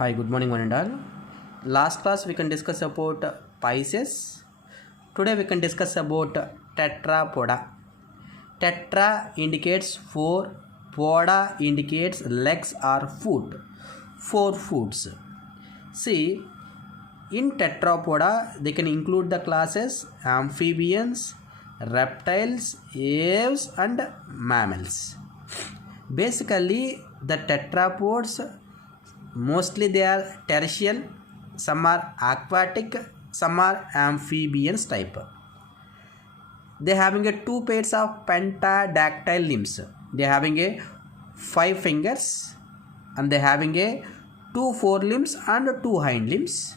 Hi, good morning, one and all. Last class we can discuss about Pisces. Today we can discuss about tetrapoda. Tetra indicates four, poda indicates legs or foot, four foots. See, in tetrapoda they can include the classes amphibians, reptiles, aves, and mammals. Basically, the tetrapods mostly they are terrestrial, some are aquatic, some are amphibians type. They having a two pairs of pentadactyl limbs. They having a five fingers and they having a two forelimbs and two hind limbs.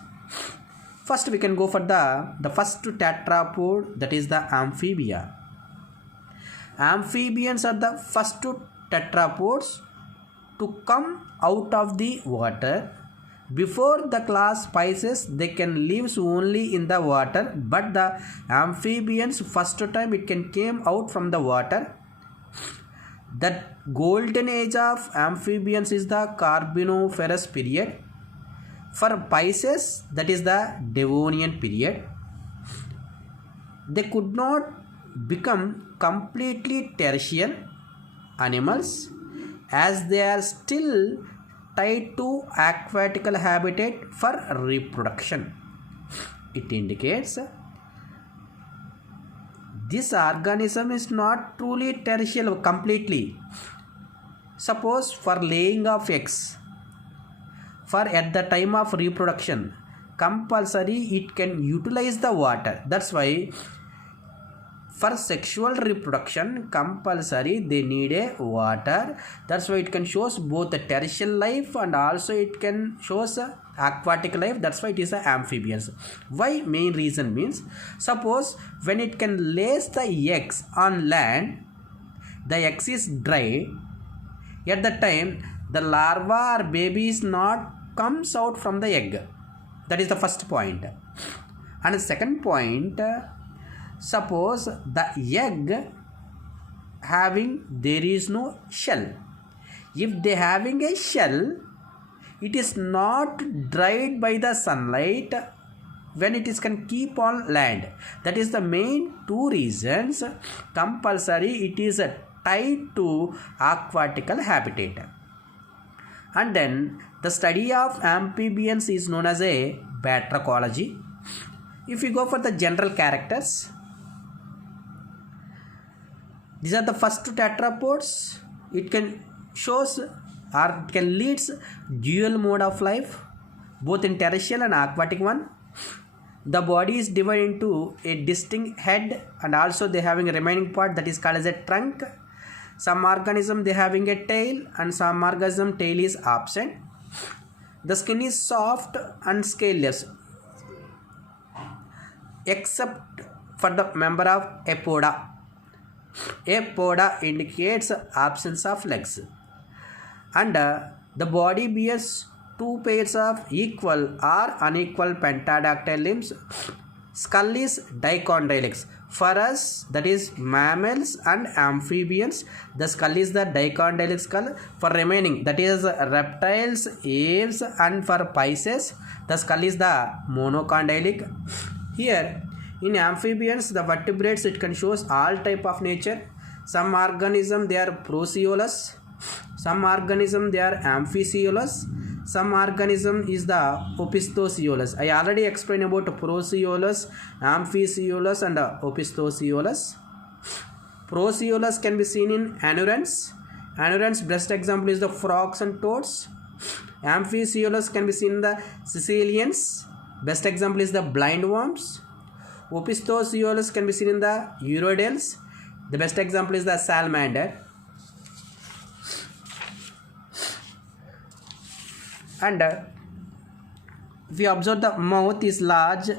First we can go for the first tetrapod, that is the amphibia. Amphibians are the first two tetrapods to come out of the water. Before the class Pisces, they can live only in the water, but the amphibians first time it can came out from the water. The golden age of amphibians is the Carboniferous period. For Pisces, that is the Devonian period. They could not become completely terrestrial animals as they are still tied to aquatical habitat for reproduction. It indicates this organism is not truly terrestrial completely. Suppose for laying of eggs, for at the time of reproduction, compulsory it can utilize the water. That's why for sexual reproduction compulsory they need a water. That's why it can shows both the terrestrial life and also it can shows aquatic life. That's why it is amphibians. Why? Main reason means, suppose when it can lays the eggs on land, the eggs is dry. At the time the larva or baby is not comes out from the egg. That is the first point. And the second point, suppose the egg having there is no shell. If they having a shell, it is not dried by the sunlight when it is can keep on land. That is the main two reasons compulsory it is tied to aquatical habitat. And then the study of amphibians is known as a batrachology. If you go for the general characters, these are the first two tetrapods. It can shows or it can leads dual mode of life, both in terrestrial and aquatic one. The body is divided into a distinct head and also they having a remaining part that is called as a trunk. Some organism they having a tail and some organism tail is absent. The skin is soft and scaleless except for the member of apoda. Apoda indicates absence of legs. And the body bears two pairs of equal or unequal pentadactyl limbs. Skull is dichondrilex. For us, that is mammals and amphibians, the skull is the dichondrilex skull. For remaining, that is reptiles, aves, and for Pisces, the skull is the monocondylic. Here, in amphibians, the vertebrates it can shows all type of nature. Some organism they are proceolous, some organism they are amphicoelous, some organism is the opisthocoelous. I already explained about proceolous, amphicoelous, and opisthocoelous. Proceolous can be seen in anurans. Anurans best example is the frogs and toads. Amphicoelous can be seen in the Sicilians. Best example is the blind worms. Opisthocoelous can be seen in the urodels. The best example is the salamander. And if you observe, the mouth is large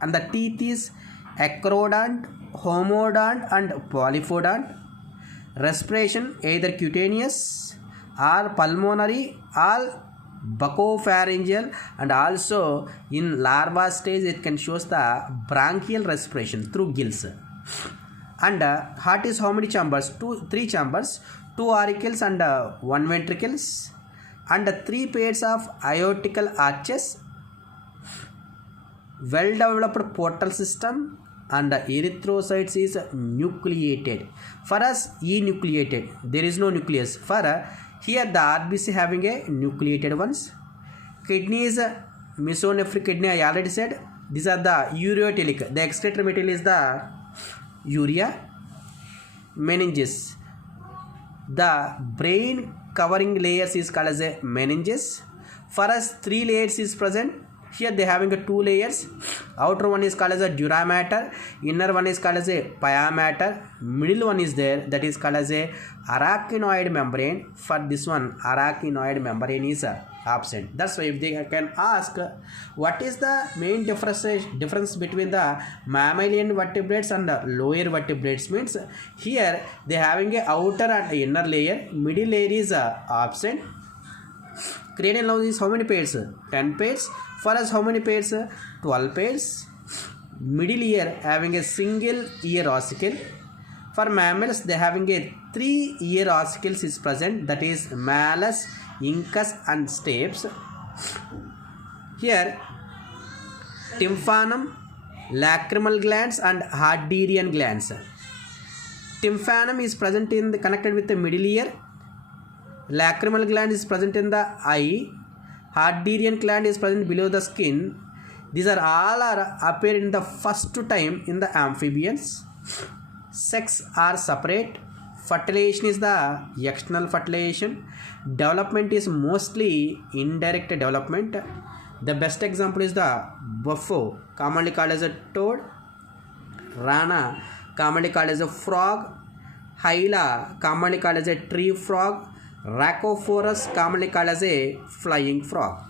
and the teeth is acrodont, homodont, and polyphodont. Respiration either cutaneous or pulmonary or buccopharyngeal, and also in larva stage it can shows the bronchial respiration through gills. And heart is how many chambers? Three chambers, two auricles and one ventricles. and 3 pairs of aortical arches, well developed portal system, and erythrocytes is nucleated. For us, enucleated, there is no nucleus. For here the RBC having a nucleated ones. Kidney is mesonephric kidney, I already said. These are the ureotelic. The excretory material is the urea. Meninges, the brain covering layers is called as a meninges. For us, 3 layers is present. Here they having a 2 layers. Outer one is called as a dura mater, inner one is called as a pia mater, middle one is there, that is called as a arachnoid membrane. For this one, arachnoid membrane is absent. That's why if they can ask what is the main difference between the mammalian vertebrates and the lower vertebrates, means here they having a outer and inner layer, middle layer is absent. Cranial nerve is how many pairs? 10 pairs. For us, how many pairs? 12 pairs. Middle ear having a single ear ossicle. For mammals, they having a 3 ear ossicles is present, that is malleus, incus and stapes. Here, tympanum, lacrimal glands and Hadrian glands. Tympanum is present in the connected with the middle ear. Lacrimal gland is present in the eye. Hadrian gland is present below the skin. These are all appear in the first time in the amphibians. Sex are separate. Fertilization is the external fertilization. Development is mostly indirect development. The best example is the buffo, commonly called as a toad. Rana, commonly called as a frog. Hyla, commonly called as a tree frog. Rhacophorus, commonly called as a flying frog.